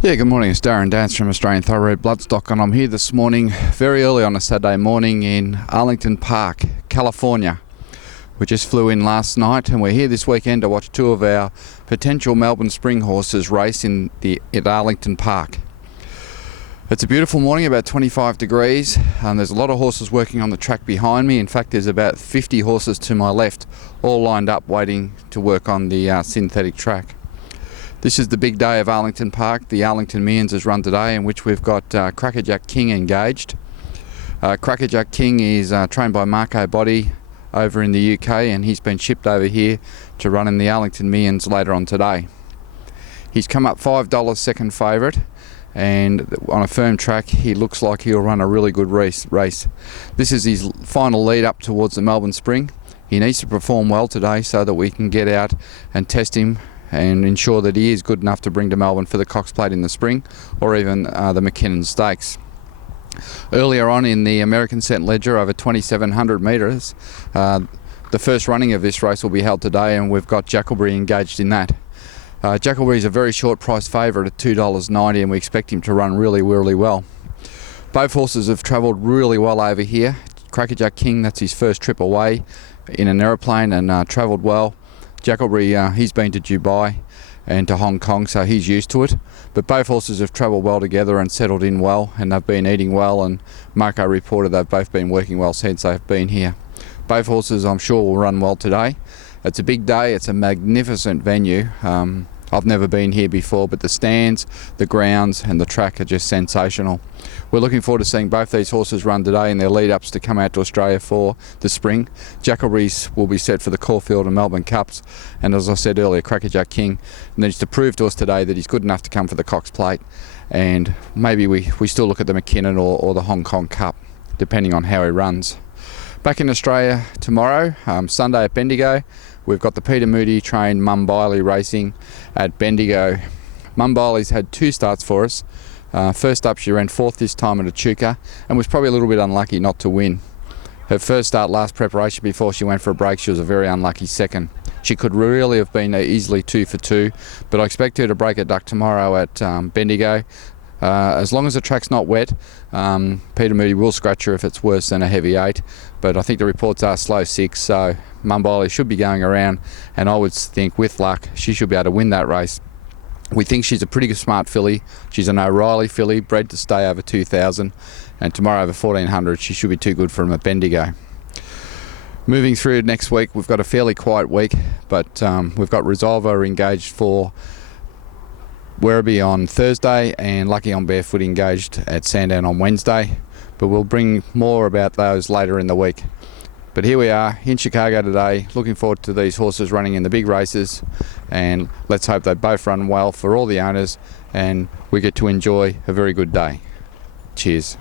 Yeah, good morning. It's Darren Dance from Australian Thoroughbred Bloodstock, and I'm here this morning, very early on a Saturday morning in Arlington Park, California. We just flew in last night, and we're here this weekend to watch two of our potential Melbourne Spring horses race at Arlington Park. It's a beautiful morning, about 25 degrees, and there's a lot of horses working on the track behind me. In fact, there's about 50 horses to my left, all lined up waiting to work on the synthetic track. This is the big day of Arlington Park. The Arlington Millions is run today, in which we've got Crackerjack King engaged. Crackerjack King is trained by Marco Botti over in the UK, and he's been shipped over here to run in the Arlington Millions later on today. He's come up $5 second favourite, and on a firm track he looks like he'll run a really good race. This is his final lead up towards the Melbourne Spring. He needs to perform well today so that we can get out and test him and ensure that he is good enough to bring to Melbourne for the Cox Plate in the spring, or even the McKinnon Stakes. Earlier on in the American Cent Ledger, over 2,700 metres, the first running of this race will be held today, and we've got Jackalbury engaged in that. Jackalbury is a very short price favourite at $2.90, and we expect him to run really well. Both horses have travelled really well over here. Crackerjack King, that's his first trip away in an aeroplane, and travelled well. Jackalbury, he's been to Dubai and to Hong Kong, so he's used to it. But both horses have travelled well together and settled in well, and they've been eating well, and Marco reported they've both been working well since they've been here. Both horses, I'm sure, will run well today. It's a big day, it's a magnificent venue. I've never been here before, but the stands, the grounds and the track are just sensational. We're looking forward to seeing both these horses run today in their lead-ups to come out to Australia for the spring. Jackalbury's will be set for the Caulfield and Melbourne Cups, and as I said earlier, Crackerjack King needs to prove to us today that he's good enough to come for the Cox Plate, and maybe we still look at the McKinnon or the Hong Kong Cup, depending on how he runs. Back in Australia tomorrow, Sunday at Bendigo, we've got the Peter Moody trained Mumbai racing at Bendigo. Mumbai's had two starts for us. First up, she ran fourth this time at Echuca and was probably a little bit unlucky not to win. Her first start last preparation before she went for a break, she was a very unlucky second. She could really have been easily 2 for 2, but I expect her to break a duck tomorrow at Bendigo. As long as the track's not wet, Peter Moody will scratch her if it's worse than a heavy 8, but I think the reports are slow 6, so Mumbai should be going around, and I would think with luck she should be able to win that race. We think she's a pretty smart filly. She's an O'Reilly filly, bred to stay over 2,000, and tomorrow over 1,400 she should be too good for him at Bendigo. Moving through next week, we've got a fairly quiet week, but we've got Resolver engaged for Werribee on Thursday and Lucky on Barefoot engaged at Sandown on Wednesday, but we'll bring more about those later in the week. But here we are in Chicago today, looking forward to these horses running in the big races, and let's hope they both run well for all the owners and we get to enjoy a very good day. Cheers.